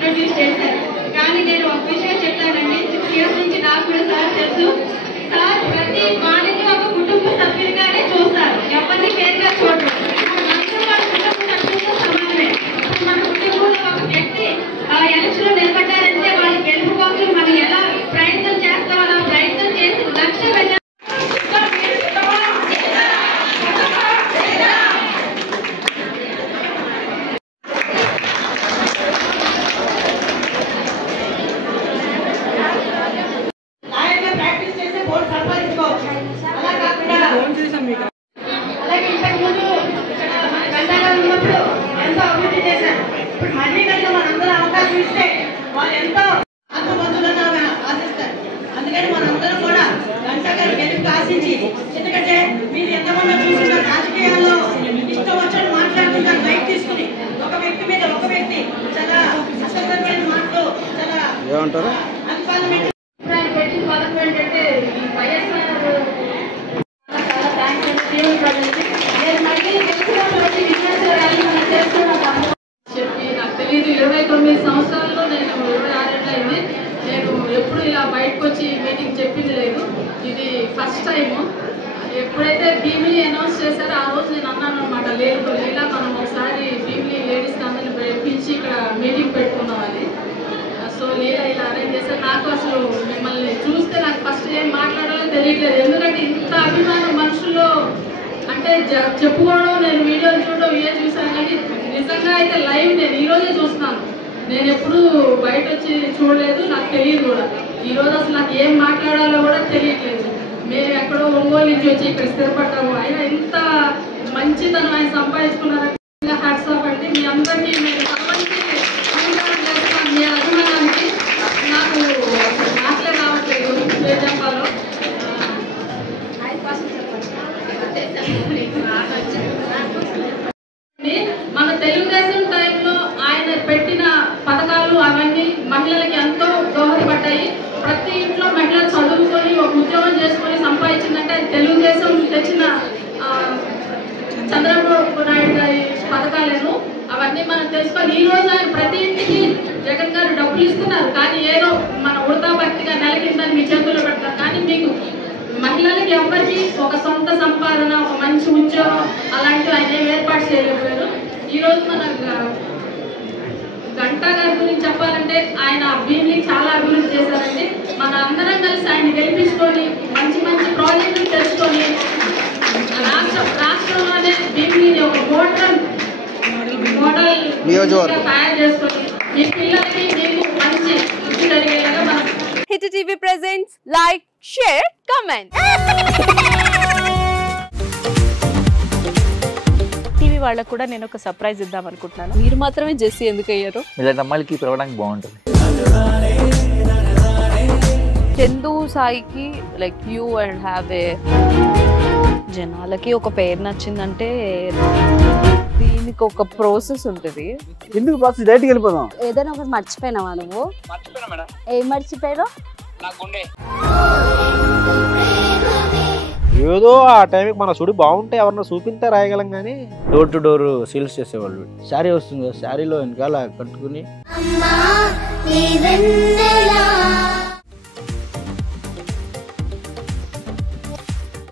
Introduce చేశారు. కానీ నేను ఒక విషయం చెప్తానండి, 6 years నుంచి నాకు కూడా సార్ తెలుసు. సార్ ప్రతి వాళ్ళని ఒక కుటుంబ సభ్యులుగానే చూస్తారు, ఎవరిని పేరుగా చూడరు. అందరూ వాళ్ళ కుటుంబ సభ్యులతో సమానమే. మన కుటుంబంలో ఒక వ్యక్తి ఎలక్షన్ లో నిలబడ్డారంటే వాళ్ళ గెలుపు కోసం మనం ఎలా ప్రయత్నం చేస్తాం, అలా ప్రయత్నం చేసి లక్ష్యం వెళ్ళాలి. అలాగే ఇంతకుముందు గంటలో ఉన్నప్పుడు ఎంతో అభివృద్ధి చేశారు. ఇప్పుడు మళ్ళీ కనుక మనందరూ అవకాశం ఇస్తే వాళ్ళు ఎంతో అంతమందులను ఆశిస్తారు. అందుకని మనందరం కూడా గంట గారి గెలుపు ఆశించి, ఎందుకంటే మీరు ఎంతమంది చూసిన రాజకీయాల్లో ఇష్టం వచ్చినట్టు మాట్లాడుతుంటారు, బైక్ తీసుకుని ఒక వ్యక్తి మీద ఒక వ్యక్తి చాలా అసభ్యమైన మాటలు, చాలా అన్పార్లమెంటరీ పెట్టిన పథకం ఏంటంటే ఈ వైఎస్ఆర్ చెప్పి నాకు తెలియదు. 29 సంవత్సరాల్లో నేను 26 ఏళ్ళు అయింది. నేను ఎప్పుడు ఇలా బయటకు వచ్చి మీటింగ్ చెప్పింది లేదు, ఇది ఫస్ట్ టైము. ఎప్పుడైతే భీమిని అనౌన్స్ చేశారో ఆ రోజు నేను అన్నాను అనమాట, లేదు ఇలా మనం ఒకసారి భీమిని లేడీస్ అందరిని పిలిచి ఇక్కడ మీటింగ్ పెట్టుకున్నామని. సో లీలా ఇలా అరేంజ్ చేశారు. నాకు అసలు మిమ్మల్ని చూస్తే నాకు ఫస్ట్ ఏం మాట్లాడాలో తెలియట్లేదు, ఎందుకంటే ఇంత అభిమానం మనుషుల్లో అంటే చెప్పుకోవడం, నేను వీడియోలు చూడడం ఇవే చూసాను, కానీ నిజంగా అయితే లైవ్ నేను ఈరోజే చూస్తున్నాను. నేను ఎప్పుడు బయట వచ్చి చూడలేదు, నాకు తెలియదు కూడా. ఈరోజు అసలు నాకు ఏం మాట్లాడాలో కూడా తెలియట్లేదు. మేము ఎక్కడో ఒంగోలు నుంచి వచ్చి ఇక్కడ స్థిరపడ్డాము, అయినా ఇంత మంచితనం ఆయన సంపాదించుకున్నారంటే హ్యాట్స్ ఆఫ్ అండి. మీ అందరికీ నేను మీ అభిమానానికి నాకు మాటలే రావట్లేదు, ఏం చెప్పాలో. మన తెలుగుదేశం టైంలో ఆయన పెట్టిన పథకాలు అవన్నీ మహిళలకి ఎంతో దోహదపడ్డాయి. ప్రతి ఇంట్లో మహిళలు చదువుకొని ఒక ఉద్యోగం చేసుకొని సంపాదించిందంటే అది తెలుగుదేశం తెచ్చిన చంద్రబాబు నాయుడు గారి పథకాలను అవన్నీ మనం తెలుసుకొని ఈ రోజు ఆయన ప్రతి ఇంటికి జగన్ గారు డబ్బులు ఇస్తున్నారు, కానీ ఏదో మన ఉడతా భక్తిగా నెలకిందని మీ చేతుల్లో పెడతారు. కానీ మీకు మహిళలకి ఎవరికి ఒక సొంత సంపాదన, ఒక మంచి ఉద్యోగం అలాంటివి ఆయన ఏర్పాటు చేయలేకపోయారు. ఈరోజు మన గంటా గారి గురించి చెప్పాలంటే ఆయన భీమిని చాలా అభివృద్ధి చేశారండి. మన అందరం కలిసి ఆయన గెలిపించుకొని మంచి మంచి ప్రాజెక్టులు తెచ్చుకొని రాష్ట్రంలోనే భీమిని ఒక మోడల్ తయారు చేసుకొని మీ పిల్లలకి మీకు మంచి బుద్ధి జరిగేలాగా మనం hit TV presents like, share, comment. TV వాళ్ళకు కూడా నేను ఒక సర్ప్రైజ్ ఇద్దాం అనుకుంటున్నాను. మీరు మాత్రమే జెస్సీ ఎందుకు అయ్యారు? ఇలాంటి అమ్మాయిలకి పిలవడానికి బాగుంటుంది. చందు సాయికి like you and have a జనాలకి ఒక పేరు నచ్చిందంటే దీనికి ఒక ప్రాసెస్ ఉంటుంది. ఎందుకు ప్రాసెస్ డైరెక్ట్‌గా వెళ్ళిపోదాం. ఏదైనా ఒకటి మర్చిపోయినావా నువ్వు? మర్చిపోయినా మేడం. ఏం మర్చిపోయావు? నా గుండె. ఏదో ఆ టైంకి మన సుడి బాగుంటే ఎవరన్నా చూపిస్తే రాయగలం, కానీ డోర్ టు డోర్ సేల్స్ చేసేవాళ్ళు. శారీ వస్తుంది కదా, శారీలో వెనకాల కట్టుకుని